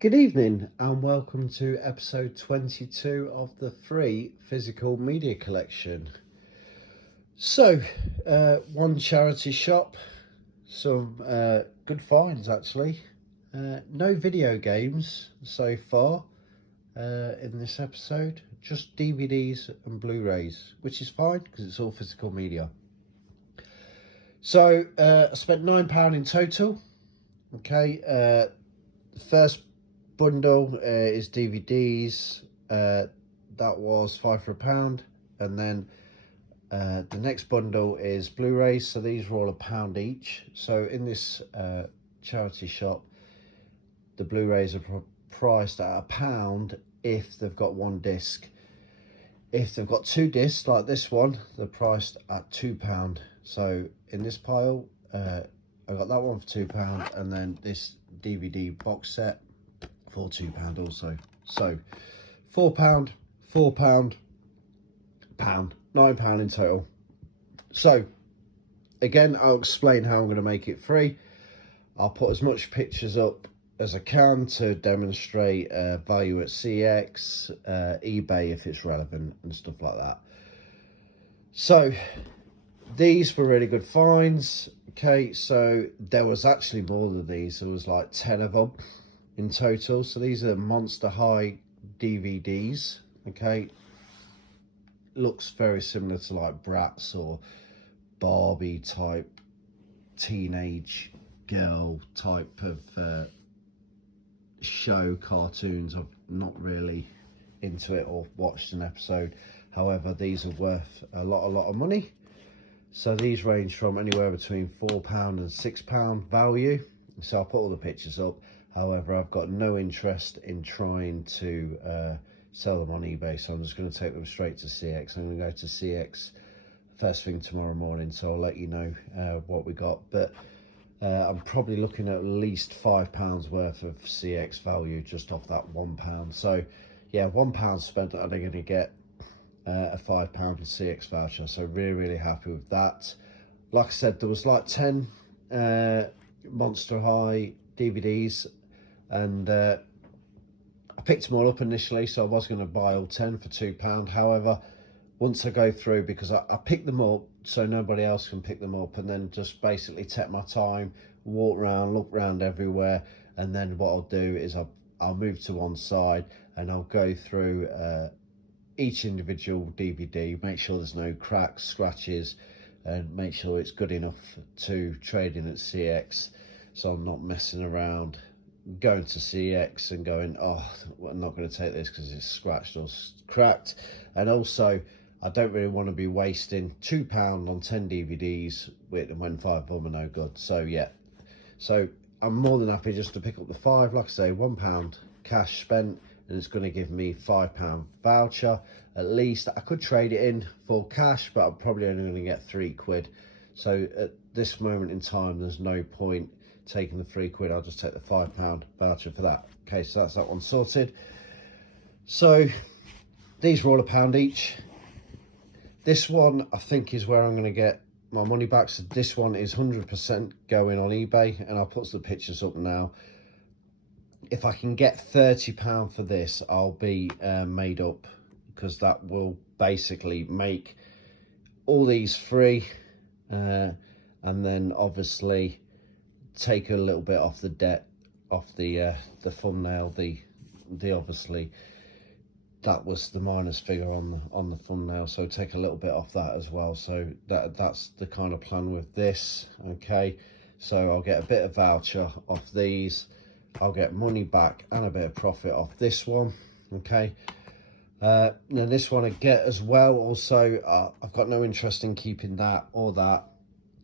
Good evening and welcome to episode 22 of the free physical media collection. So, one charity shop, some good finds actually. No video games so far in this episode, just DVDs and Blu-rays, which is fine because it's all physical media. So, I spent £9 in total. Okay, the first bundle is DVDs. That was £5 for £1, and then the next bundle is Blu-rays. So these were all £1 each. So in this charity shop, the Blu-rays are priced at £1 if they've got one disc. If they've got two discs like this one, they're priced at £2. So in this pile, I got that one for £2, and then this DVD box set for £2 also. So £4, £4, pound, £9 in total. So again, I'll explain how I'm going to make it free. I'll put as much pictures up as I can to demonstrate value at CX, eBay if it's relevant and stuff like that. So these were really good finds. Okay, so there was actually more than these. There was like 10 of them in total. So these are Monster High DVDs. Okay, looks very similar to like Bratz or Barbie type teenage girl type of show cartoons. I'm not really into it or watched an episode. However, these are worth a lot of money. So these range from anywhere between £4 and £6 value. So I'll put all the pictures up. However, I've got no interest in trying to sell them on eBay. So I'm just going to take them straight to CX. I'm going to go to CX first thing tomorrow morning. So I'll let you know what we got. But I'm probably looking at least £5 worth of CX value just off that £1. So yeah, £1 spent, and they're going to get a £5 CX voucher. So really happy with that. Like I said, there was like 10 Monster High DVDs, and I picked them all up initially, so I was going to buy all 10 for £2. However, once I go through, because I picked them up so nobody else can pick them up, and then just basically take my time, walk around, look around everywhere, and then what I'll do is I'll move to one side and I'll go through each individual DVD, make sure there's no cracks, scratches, and make sure it's good enough to trade in at CX. So I'm not messing around going to CX and going, oh, I'm not going to take this because it's scratched or cracked. And also, I don't really want to be wasting £2 on 10 DVDs when 5 of them are no good. So yeah, so I'm more than happy just to pick up the 5. Like I say, £1 cash spent, and it's going to give me £5 voucher. At least I could trade it in for cash, but I'm probably only going to get £3. So at this moment in time, there's no point taking the £3. I'll just take the £5 voucher for that. Okay, so that's that one sorted. So these were all £1 each. This one I think is where I'm going to get my money back. So this one is 100% going on eBay, and I'll put the pictures up now. If I can get £30 for this, I'll be made up, because that will basically make all these free, and then obviously take a little bit off the debt, off the thumbnail. The obviously that was the minus figure on the thumbnail, so take a little bit off that as well. So that's the kind of plan with this. Okay, so I'll get a bit of voucher off these, I'll get money back and a bit of profit off this one. Okay, now this one I get as well. Also, I've got no interest in keeping that or that,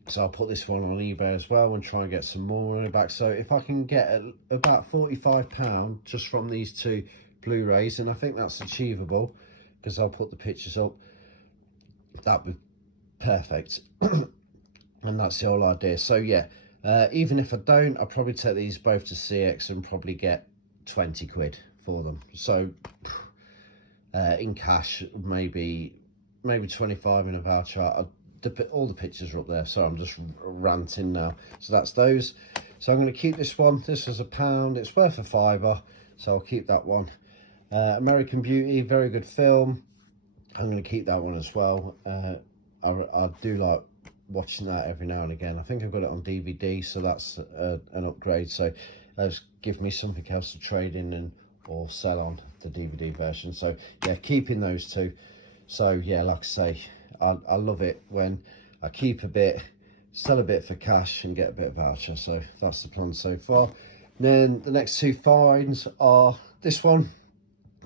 so I'll put this one on eBay as well and try and get some more money back. So if I can get about £45 just from these two Blu-rays, and I think that's achievable because I'll put the pictures up, that would be perfect. And that's the whole idea. So yeah, even if I don't, I'll probably take these both to CX and probably get £20 for them. So in cash, maybe 25 in a voucher. All the pictures are up there, so I'm just ranting now. So that's those. So I'm going to keep this one. This was £1. It's worth a £5, so I'll keep that one. American Beauty, very good film. I'm going to keep that one as well. I do like watching that every now and again. I think I've got it on DVD, so that's an upgrade. So that's give me something else to trade in and or sell on the DVD version. So yeah, keeping those two. So yeah, like I say, I love it when I keep a bit, sell a bit for cash and get a bit of voucher. So that's the plan so far. And then the next two finds are this one.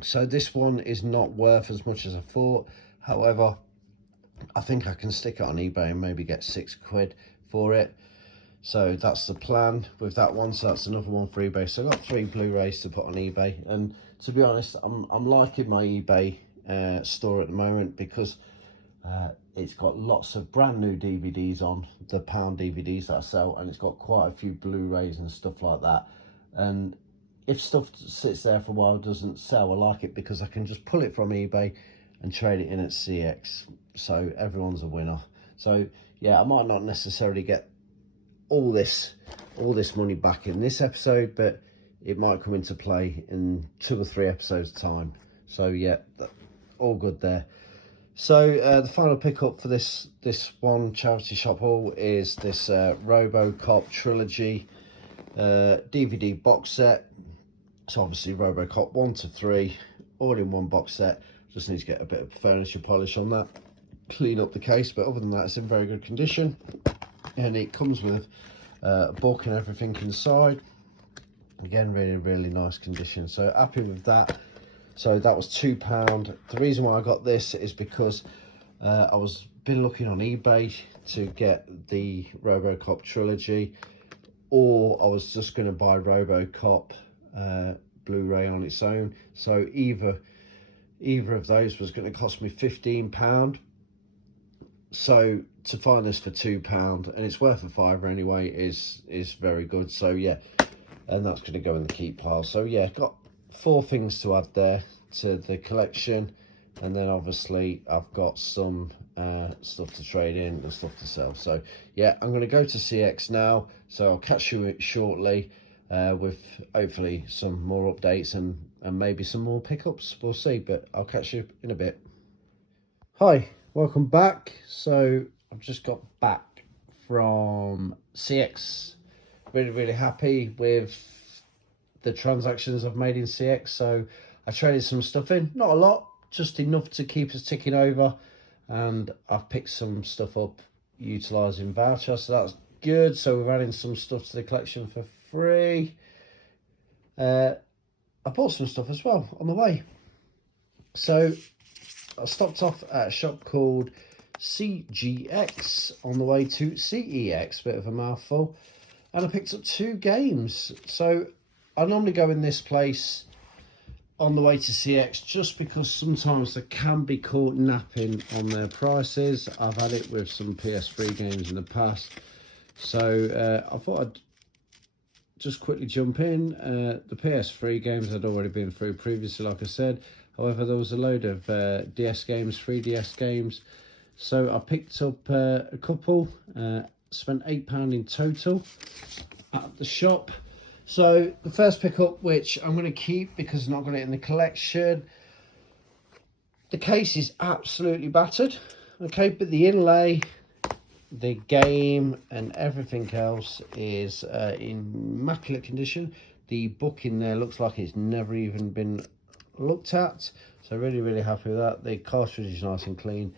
So this one is not worth as much as I thought. However, I think I can stick it on eBay and maybe get £6 for it. So that's the plan with that one. So that's another one for eBay. So I've got 3 Blu-rays to put on eBay. And to be honest, I'm liking my eBay store at the moment, because it's got lots of brand new DVDs on the pound DVDs that I sell, and it's got quite a few Blu-rays and stuff like that. And if stuff sits there for a while, doesn't sell, I like it because I can just pull it from eBay and trade it in at CX. So everyone's a winner. So yeah, I might not necessarily get all this money back in this episode, but it might come into play in 2 or 3 episodes time. So yeah, all good there. So the final pickup for this one charity shop haul is this RoboCop trilogy DVD box set. So obviously RoboCop 1 to 3 all in one box set. Just need to get a bit of furniture polish on that, clean up the case, but other than that, it's in very good condition. And it comes with a book and everything inside. Again, really nice condition. So happy with that. So that was £2. The reason why I got this is because I was been looking on eBay to get the RoboCop trilogy, or I was just going to buy RoboCop Blu-ray on its own. So either of those was going to cost me £15. So to find this for £2, and it's worth a £5 anyway, is very good. So yeah, and that's going to go in the keep pile. So yeah, got 4 things to add there to the collection, and then obviously I've got some stuff to trade in and stuff to sell. So yeah, I'm going to go to CX now, so I'll catch you shortly with hopefully some more updates and maybe some more pickups. We'll see, but I'll catch you in a bit. Hi, welcome back. So I've just got back from CX. Really happy with the transactions I've made in CX. So I traded some stuff in, not a lot, just enough to keep us ticking over, and I've picked some stuff up utilizing voucher, so that's good. So we're adding some stuff to the collection for free. I bought some stuff as well on the way. So I stopped off at a shop called CGX on the way to CEX, bit of a mouthful, and I picked up 2 games. So I normally go in this place on the way to CX just because sometimes they can be caught napping on their prices. I've had it with some PS3 games in the past. So I thought I'd just quickly jump in. The PS3 games had already been through previously, like I said. However, there was a load of DS games, 3DS games. So I picked up a couple, spent £8 in total at the shop. So the first pickup, which I'm going to keep because I've not got it in the collection, the case is absolutely battered, okay, but the inlay, the game and everything else is in immaculate condition. The book in there looks like it's never even been looked at, so really happy with that. The cartridge is nice and clean.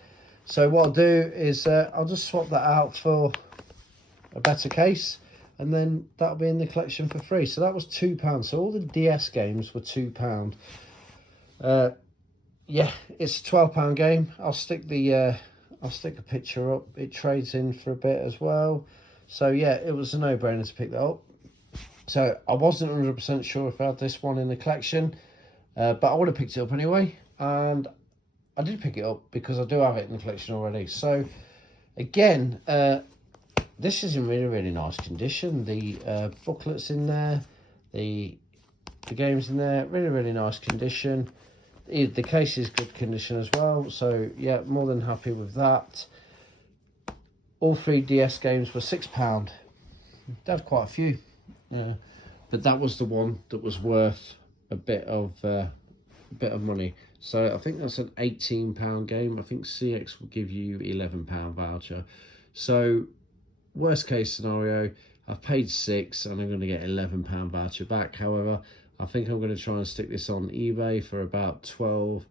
So what I'll do is I'll just swap that out for a better case, and then that'll be in the collection for free. So that was £2. So all the DS games were £2. Yeah, it's a £12 game. I'll stick a picture up. It trades in for a bit as well. So yeah, it was a no-brainer to pick that up. So I wasn't 100% sure if I had this one in the collection, but I would have picked it up anyway, and I did pick it up because I do have it in the collection already. So again, this is in really nice condition. The booklet's in there, the game's in there, really nice condition. The case is good condition as well, so yeah, more than happy with that. All 3 DS games were £6. That's quite a few. But that was the one that was worth a bit of money. So I think that's an £18 game. I think CX will give you £11 voucher. So worst case scenario, I've paid £6 and I'm going to get £11 voucher back. However, I think I'm going to try and stick this on eBay for about £12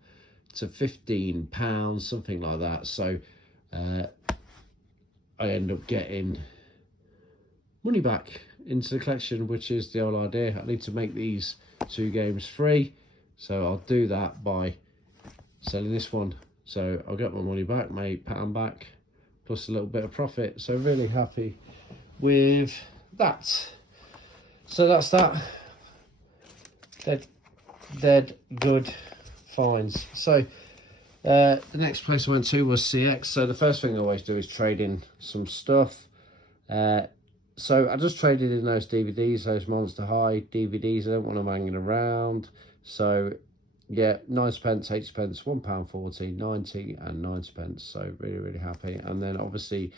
to £15, something like that. So I end up getting money back into the collection, which is the whole idea. I need to make these 2 games free, so I'll do that by selling this one. So I'll get my money back, my £8 back, plus a little bit of profit. So really happy with that. So that's that. Dead good finds. So the next place I went to was CX. So the first thing I always do is trade in some stuff. So I just traded in those DVDs, those Monster High DVDs. I don't want them hanging around. So yeah, 9p, 8p, £1.40, 90 and 9p. So really happy. And then obviously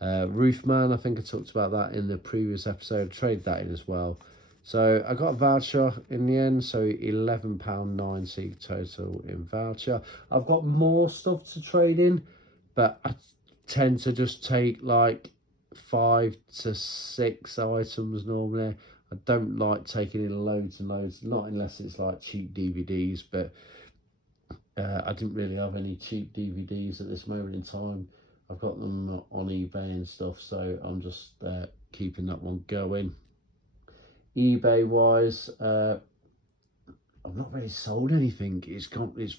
Roofman, I think I talked about that in the previous episode. Trade that in as well. So I got a voucher in the end, so £11.90 total in voucher. I've got more stuff to trade in, but I tend to just take like 5 to 6 items normally. I don't like taking in loads and loads, not unless it's like cheap DVDs, but I didn't really have any cheap DVDs at this moment in time. I've got them on eBay and stuff, so I'm just keeping that one going. eBay wise, I've not really sold anything. It's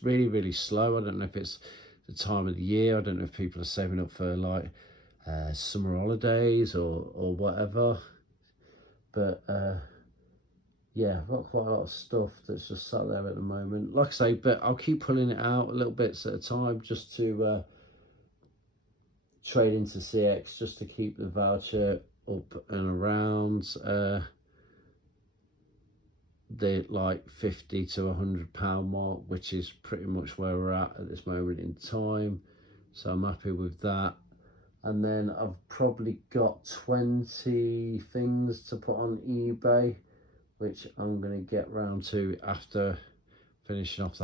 really slow. I don't know if it's the time of the year. I don't know if people are saving up for like summer holidays or whatever, but yeah, I've got quite a lot of stuff that's just sat there at the moment, like I say, but I'll keep pulling it out a little bits at a time just to trade into CX, just to keep the voucher up and around the like 50 to £100 mark, which is pretty much where we're at this moment in time. So I'm happy with that. And then I've probably got 20 things to put on eBay, which I'm going to get round to after finishing off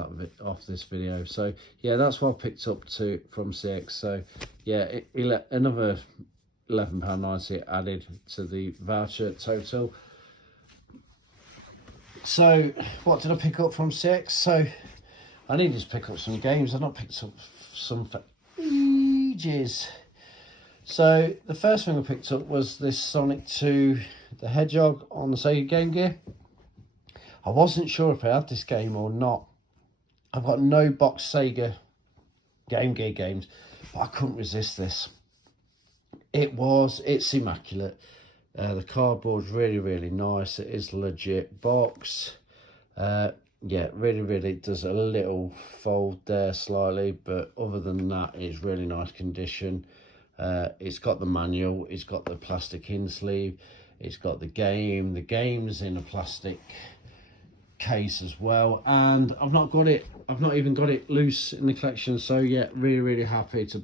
this video. So yeah, that's what I picked up from CX. So yeah, another £11.90 added to the voucher total. So what did I pick up from CX? So I needed to pick up some games. I've not picked up some for ages. So the first thing I picked up was this Sonic 2 the Hedgehog on the Sega Game Gear. I wasn't sure if I had this game or not. I've got no box Sega Game Gear games, but I couldn't resist this. It's immaculate. The cardboard's really nice. It is legit box. Yeah, really does a little fold there slightly, but other than that, it's really nice condition. It's got the manual, it's got the plastic in sleeve, it's got the game's in a plastic case as well, and I've not even got it loose in the collection. So yeah, really happy to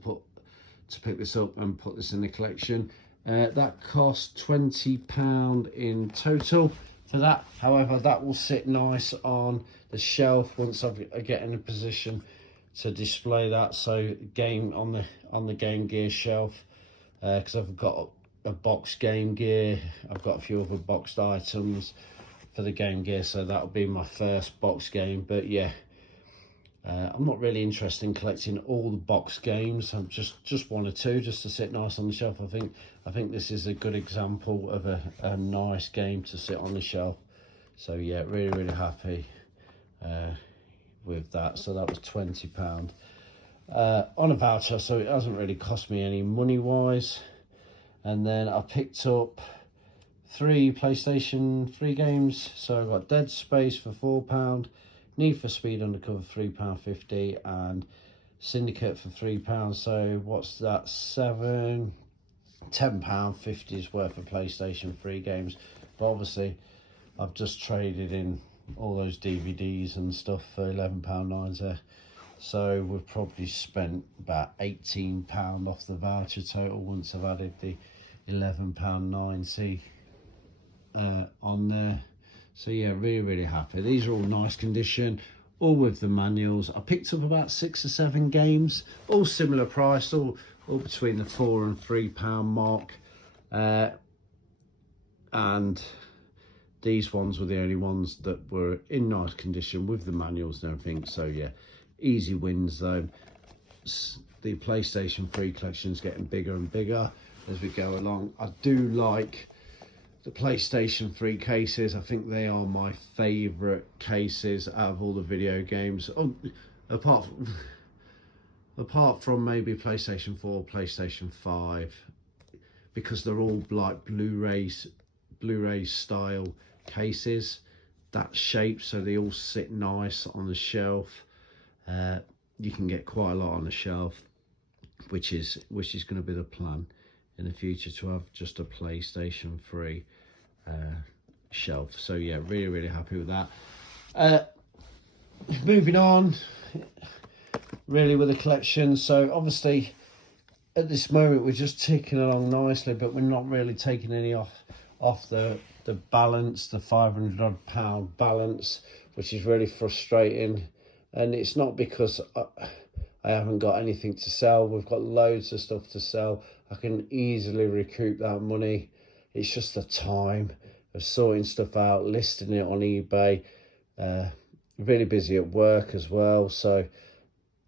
pick this up and put this in the collection. That cost £20 in total for that. However, that will sit nice on the shelf once I get in a position to display that. So game on the Game Gear shelf, because I've got a box Game Gear, I've got a few other boxed items for the Game Gear, so that'll be my first box game. But yeah, I'm not really interested in collecting all the box games. I'm just one or two just to sit nice on the shelf. I think this is a good example of a nice game to sit on the shelf. So yeah, really happy with that. So that was £20 on a voucher, so it hasn't really cost me any money wise. And then I picked up 3 PlayStation 3 games. So I got Dead Space for £4, Need for Speed Undercover £3.50, and Syndicate for £3. So what's that? £10.50 worth of PlayStation 3 games. But obviously I've just traded in all those DVDs and stuff for £11.90. So we've probably spent about £18 off the voucher total once I've added the £11.90 on there. So yeah, really happy. These are all nice condition, all with the manuals. I picked up about 6 or 7 games, all similar price, all between the £4 and £3 mark. And these ones were the only ones that were in nice condition with the manuals and everything. So yeah, easy wins though. The PlayStation 3 collection is getting bigger and bigger as we go along. I do like the PlayStation 3 cases. I think they are my favourite cases out of all the video games. Oh, apart from maybe PlayStation 4, PlayStation 5, because they're all like Blu-ray style cases, that shape, so they all sit nice on the shelf. You can get quite a lot on the shelf, which is going to be the plan in the future, to have just a PlayStation 3 shelf. So yeah, really happy with that. Moving on really with the collection. So obviously at this moment we're just ticking along nicely, but we're not really taking any off the balance, the £500 balance, which is really frustrating. And it's not because I haven't got anything to sell. We've got loads of stuff to sell. I can easily recoup that money. It's just the time of sorting stuff out, listing it on eBay. Really busy at work as well, so,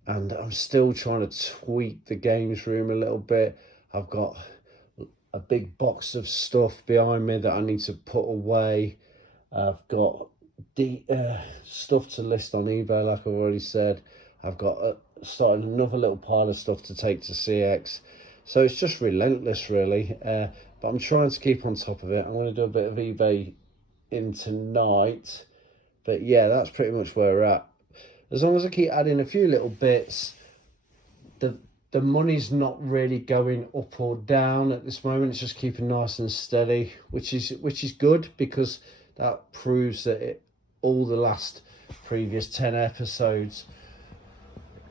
and I'm still trying to tweak the games room a little bit. I've got a big box of stuff behind me that I need to put away. I've got stuff to list on eBay, like I've already said. I've got started another little pile of stuff to take to CX. So it's just relentless, really. But I'm trying to keep on top of it. I'm going to do a bit of eBay in tonight. But yeah, that's pretty much where we're at. As long as I keep adding a few little bits, the money's not really going up or down at this moment. It's just keeping nice and steady, which is good, because that proves that all the last previous 10 episodes,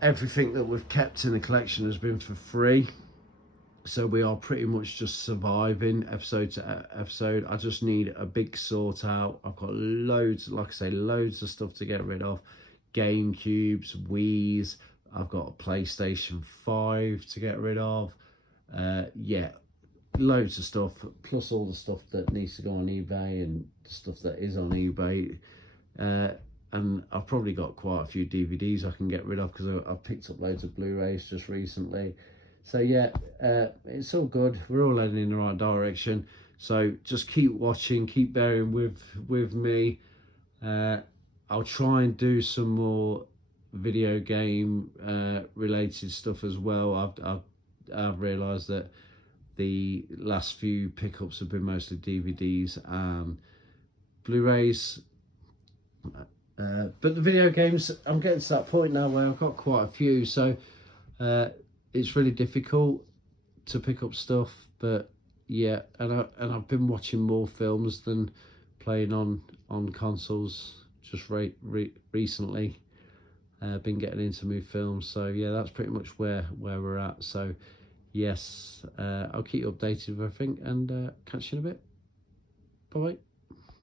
everything that we've kept in the collection has been for free. So we are pretty much just surviving episode to episode. I just need a big sort out. I've got loads, like I say, loads of stuff to get rid of. GameCubes, Wii's. I've got a PlayStation 5 to get rid of. Yeah, loads of stuff, plus all the stuff that needs to go on eBay and the stuff that is on eBay. And I've probably got quite a few DVDs I can get rid of, because I've picked up loads of Blu-rays just recently. So yeah, it's all good. We're all heading in the right direction. So just keep watching, keep bearing with me. I'll try and do some more video game related stuff as well. I've realised that the last few pickups have been mostly DVDs and Blu-rays. But the video games, I'm getting to that point now where I've got quite a few, so it's really difficult to pick up stuff. But yeah, and I've been watching more films than playing on consoles just recently. Been getting into new films, so yeah, that's pretty much where we're at. So yes, I'll keep you updated with everything, and catch you in a bit. Bye bye.